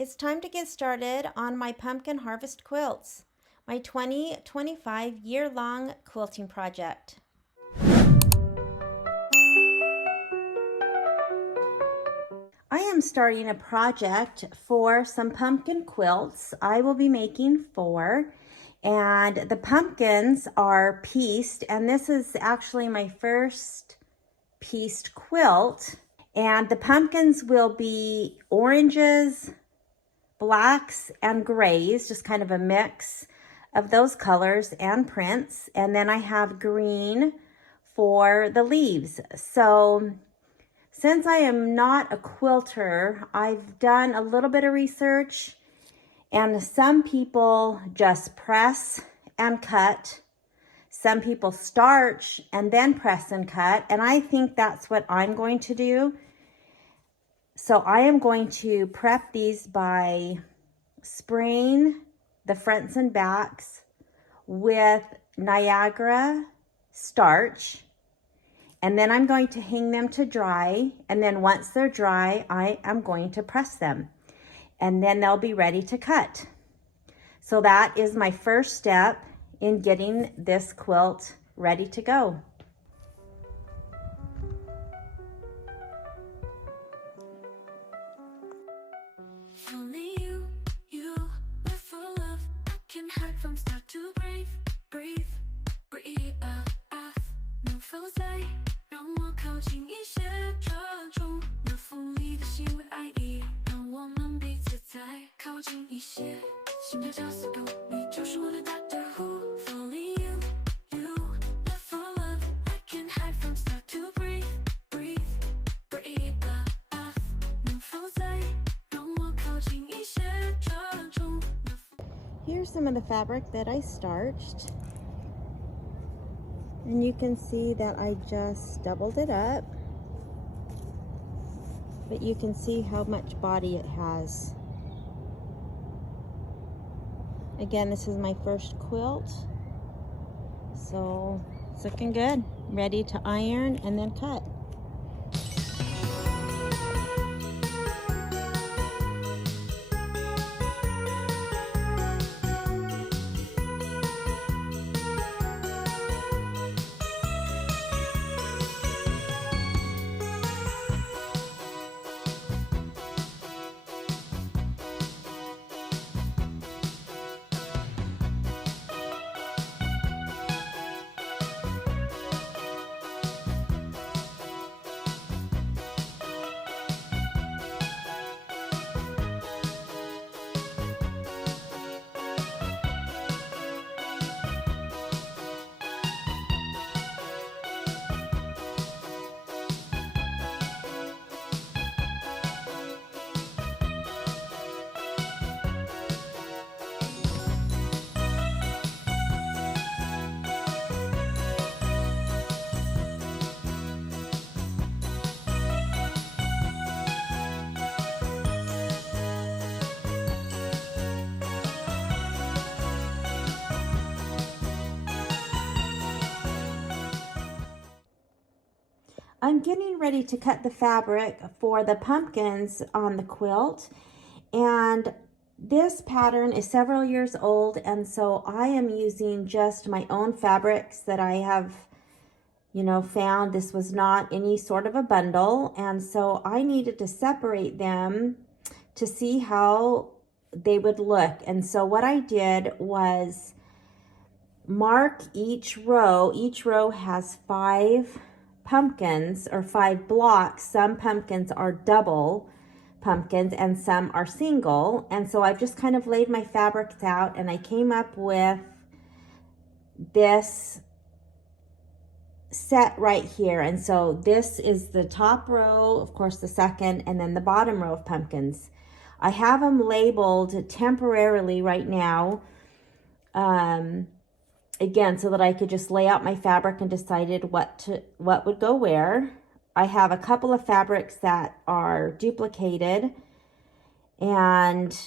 It's time to get started on my pumpkin harvest quilts, my 2025 year-long quilting project. I am starting a project for some pumpkin quilts. I will be making 4, and the pumpkins are pieced, and this is actually my first pieced quilt. And the pumpkins will be oranges, blacks, and grays, just kind of a mix of those colors and prints. And then I have green for the leaves. So since I am not a quilter, I've done a little bit of research, and some people just press and cut. Some people starch and then press and cut, and I think that's what I'm going to do. So I am going to prep these by spraying the fronts and backs with Niagara starch, and then I'm going to hang them to dry, and then once they're dry, I am going to press them, and then they'll be ready to cut. So that is my first step in getting this quilt ready to go. Only you, we're full of, I can hide from start to breathe, breathe 能否再让我靠近一些，这种能锋利的心为爱意，让我们彼此再靠近一些，心跳加速度，你就是我的大招呼。Only you, we're full of, I can hide from start to breathe, enough 能否再让我靠近一些，这种。Here's some of the fabric that I starched. And you can see that I just doubled it up, but you can see how much body it has. Again, this is my first quilt, so it's looking good. Ready to iron and then cut. I'm getting ready to cut the fabric for the pumpkins on the quilt, and this pattern is several years old, and so I am using just my own fabrics that I have, found. This was not any sort of a bundle, and so I needed to separate them to see how they would look. And so what I did was mark each row. Each row has 5 pumpkins or 5 blocks. Some pumpkins are double pumpkins and some are single, and so I've just kind of laid my fabrics out, and I came up with this set right here. And so this is the top row, of course the second, and then the bottom row of pumpkins. I have them labeled temporarily right now, again, so that I could just lay out my fabric and decided what would go where. I have a couple of fabrics that are duplicated, and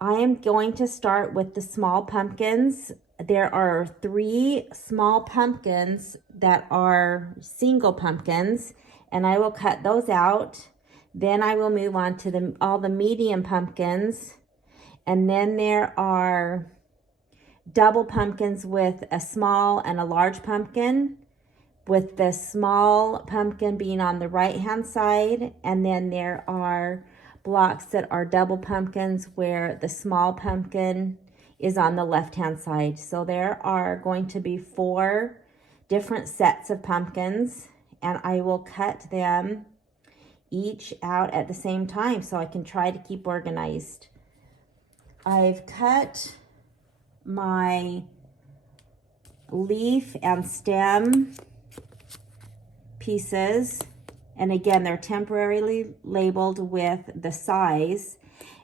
I am going to start with the small pumpkins. There are 3 small pumpkins that are single pumpkins, and I will cut those out. Then I will move on to all the medium pumpkins. And then there are double pumpkins with a small and a large pumpkin, with the small pumpkin being on the right hand side. And then there are blocks that are double pumpkins where the small pumpkin is on the left hand side. So there are going to be 4 different sets of pumpkins, and I will cut them each out at the same time so I can try to keep organized. I've cut my leaf and stem pieces, and again, they're temporarily labeled with the size.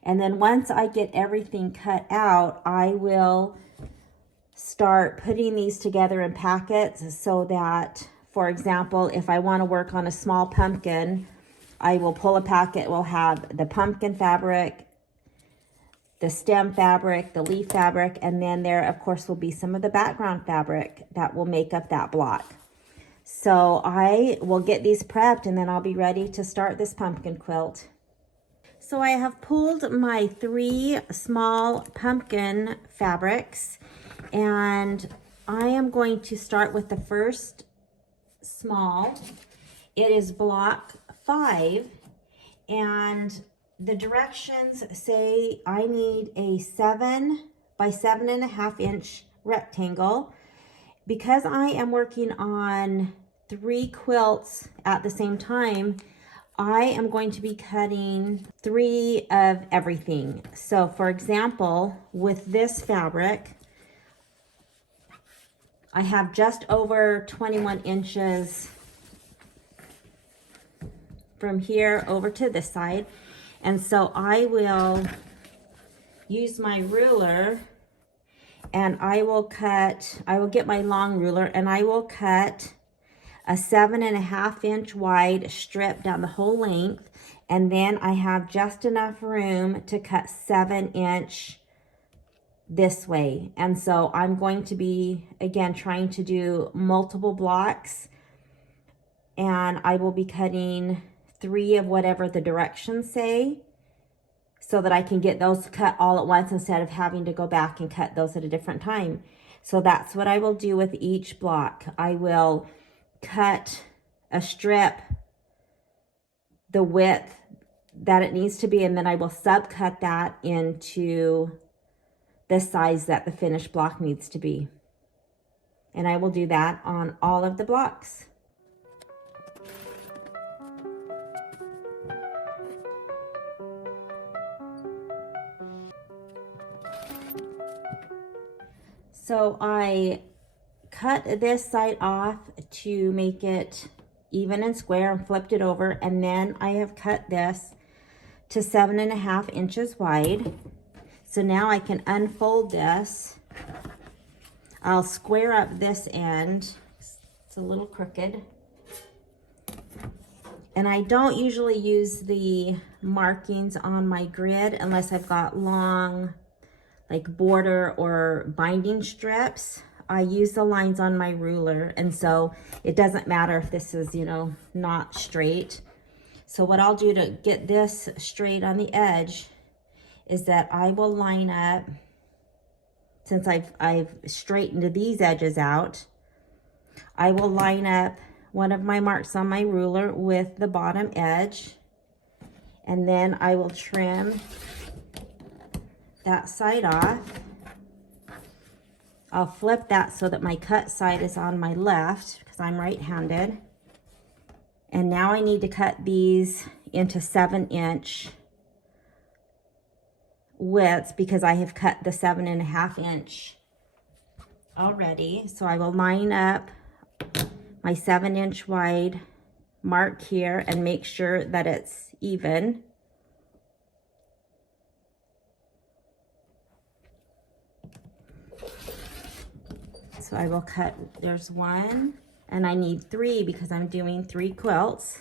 And then once I get everything cut out, I will start putting these together in packets so that, for example, if I want to work on a small pumpkin, I will pull a packet. We'll have the pumpkin fabric, the stem fabric, the leaf fabric, and then there, of course, will be some of the background fabric that will make up that block. So I will get these prepped, and then I'll be ready to start this pumpkin quilt. So I have pulled my 3 small pumpkin fabrics, and I am going to start with the first small. It is block 5, and the directions say I need a 7 by 7.5 inch rectangle. Because I am working on 3 quilts at the same time, I am going to be cutting 3 of everything. So for example, with this fabric, I have just over 21 inches from here over to this side. And so I will use my ruler, and I will get my long ruler, and I will cut a 7.5 inch wide strip down the whole length. And then I have just enough room to cut 7 inch this way. And so I'm going to be, again, trying to do multiple blocks, and I will be cutting 3 of whatever the directions say, so that I can get those cut all at once instead of having to go back and cut those at a different time. So that's what I will do with each block. I will cut a strip the width that it needs to be, and then I will subcut that into the size that the finished block needs to be. And I will do that on all of the blocks. So I cut this side off to make it even and square and flipped it over, and then I have cut this to 7.5 inches wide. So now I can unfold this. I'll square up this end. It's a little crooked. And I don't usually use the markings on my grid unless I've got long, like border or binding strips. I use the lines on my ruler, and so it doesn't matter if this is, you know, not straight. So what I'll do to get this straight on the edge is that I will line up, since I've straightened these edges out, I will line up one of my marks on my ruler with the bottom edge, and then I will trim that side off. I'll flip that so that my cut side is on my left because I'm right-handed. And now I need to cut these into 7 inch widths because I have cut the 7.5 inch already. So I will line up my 7 inch wide mark here and make sure that it's even. So I will cut, there's 1, and I need 3 because I'm doing 3 quilts.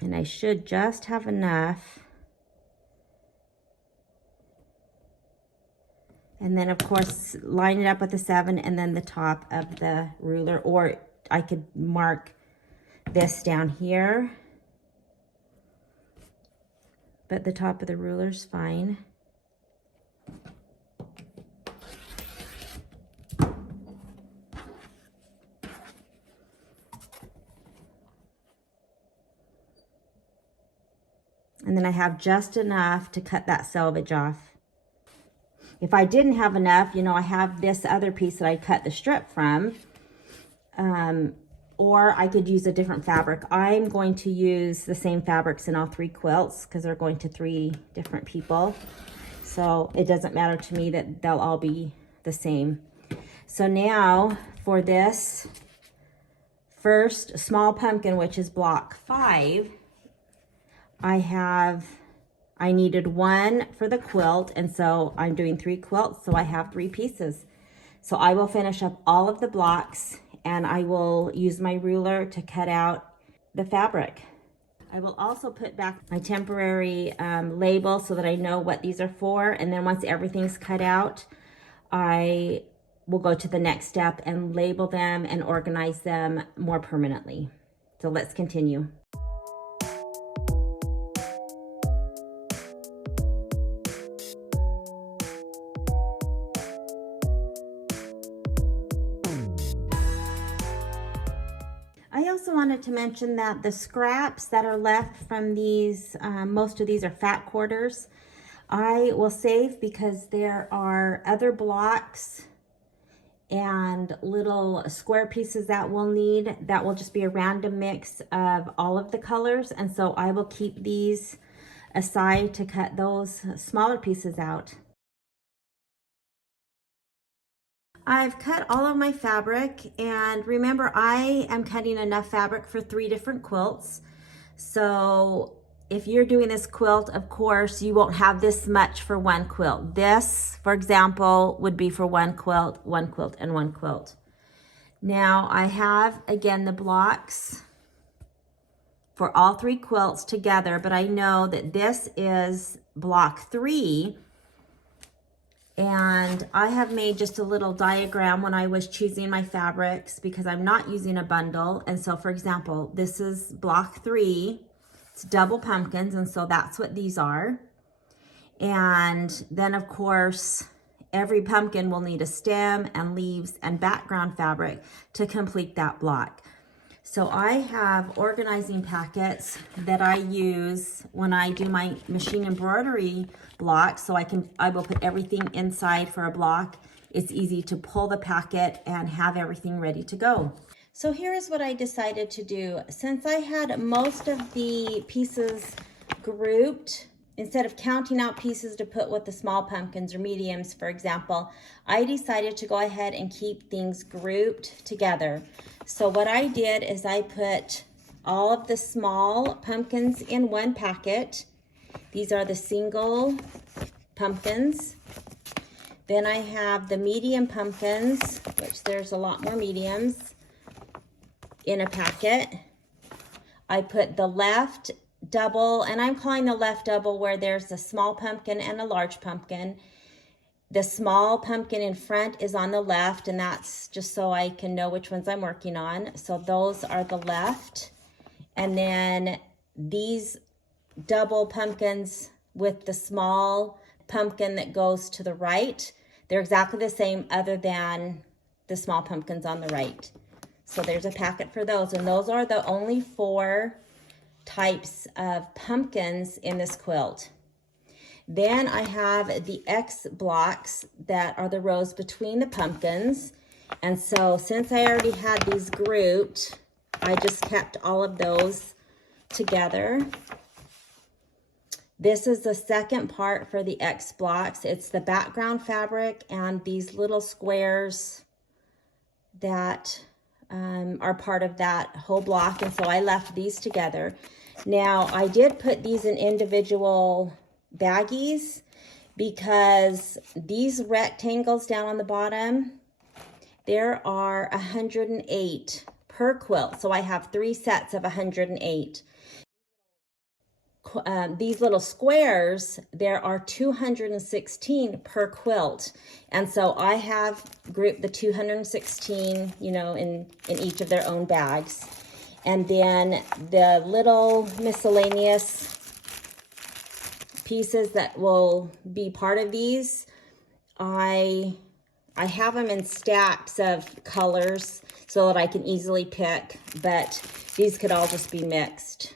And I should just have enough. And then of course, line it up with the 7 and then the top of the ruler, or I could mark this down here but the top of the ruler's fine. And then I have just enough to cut that selvage off. If I didn't have enough, you know, I have this other piece that I cut the strip from. Or I could use a different fabric. I'm going to use the same fabrics in all 3 quilts because they're going to 3 different people. So it doesn't matter to me that they'll all be the same. So now for this first small pumpkin, which is block 5, I needed 1 for the quilt, and so I'm doing 3 quilts, so I have 3 pieces. So I will finish up all of the blocks, and I will use my ruler to cut out the fabric. I will also put back my temporary label so that I know what these are for, and then once everything's cut out, I will go to the next step and label them and organize them more permanently. So let's continue. I also wanted to mention that the scraps that are left from these, most of these are fat quarters, I will save because there are other blocks and little square pieces that we'll need that will just be a random mix of all of the colors. And so I will keep these aside to cut those smaller pieces out. I've cut all of my fabric, and remember I am cutting enough fabric for 3 different quilts. So if you're doing this quilt, of course, you won't have this much for 1 quilt. This, for example, would be for 1 quilt, 1 quilt, and 1 quilt. Now I have, again, the blocks for all 3 quilts together, but I know that this is block 3. And I have made just a little diagram when I was choosing my fabrics because I'm not using a bundle. And so, for example, this is block 3. It's double pumpkins, and so that's what these are. And then, of course, every pumpkin will need a stem and leaves and background fabric to complete that block. So I have organizing packets that I use when I do my machine embroidery block, so I will put everything inside for a block. It's easy to pull the packet and have everything ready to go. So here's what I decided to do. Since I had most of the pieces grouped, instead of counting out pieces to put with the small pumpkins or mediums, for example, I decided to go ahead and keep things grouped together. So what I did is I put all of the small pumpkins in one packet. These are the single pumpkins. Then I have the medium pumpkins, which there's a lot more mediums, in a packet. I put the left double, and I'm calling the left double where there's a small pumpkin and a large pumpkin. The small pumpkin in front is on the left, and that's just so I can know which ones I'm working on. So those are the left. And then these double pumpkins with the small pumpkin that goes to the right, they're exactly the same other than the small pumpkins on the right. So there's a packet for those, and those are the only 4 types of pumpkins in this quilt. Then I have the X blocks that are the rows between the pumpkins. And so since I already had these grouped, I just kept all of those together. This is the second part for the X blocks. It's the background fabric and these little squares that are part of that whole block. And so I left these together. Now I did put these in individual baggies because these rectangles down on the bottom, there are 108 per quilt. So I have 3 sets of 108. These little squares, there are 216 per quilt. And so I have grouped the 216, you know, in each of their own bags. And then the little miscellaneous pieces that will be part of these, I have them in stacks of colors so that I can easily pick, but these could all just be mixed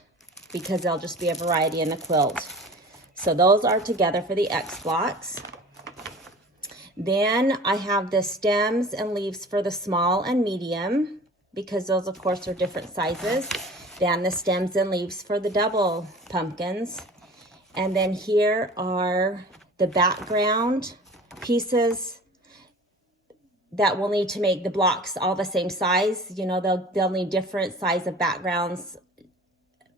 because there'll just be a variety in the quilt. So those are together for the X blocks. Then I have the stems and leaves for the small and medium, because those of course are different sizes. Then the stems and leaves for the double pumpkins. And then here are the background pieces that we'll need to make the blocks all the same size. You know, they'll need different size of backgrounds,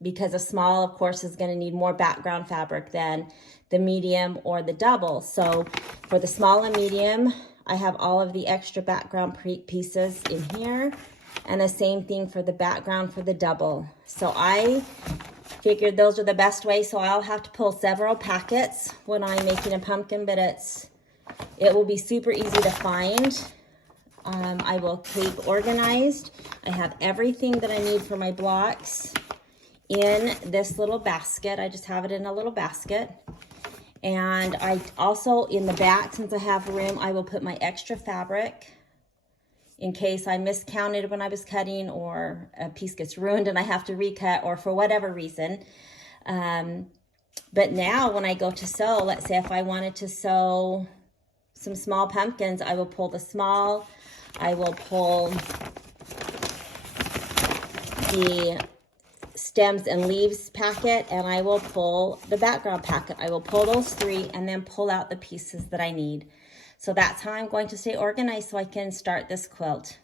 because a small, of course, is going to need more background fabric than the medium or the double. So for the small and medium, I have all of the extra background pieces in here, and the same thing for the background for the double. So I figured those are the best way. So I'll have to pull several packets when I'm making a pumpkin, but it will be super easy to find. I will keep organized. I have everything that I need for my blocks in this little basket. I just have it in a little basket. And I also, in the back, since I have room, I will put my extra fabric in case I miscounted when I was cutting, or a piece gets ruined and I have to recut, or for whatever reason. But now when I go to sew, let's say if I wanted to sew some small pumpkins, I will pull the small, I will pull the stems and leaves packet, and I will pull the background packet. I will pull those three and then pull out the pieces that I need. So that's how I'm going to stay organized so I can start this quilt.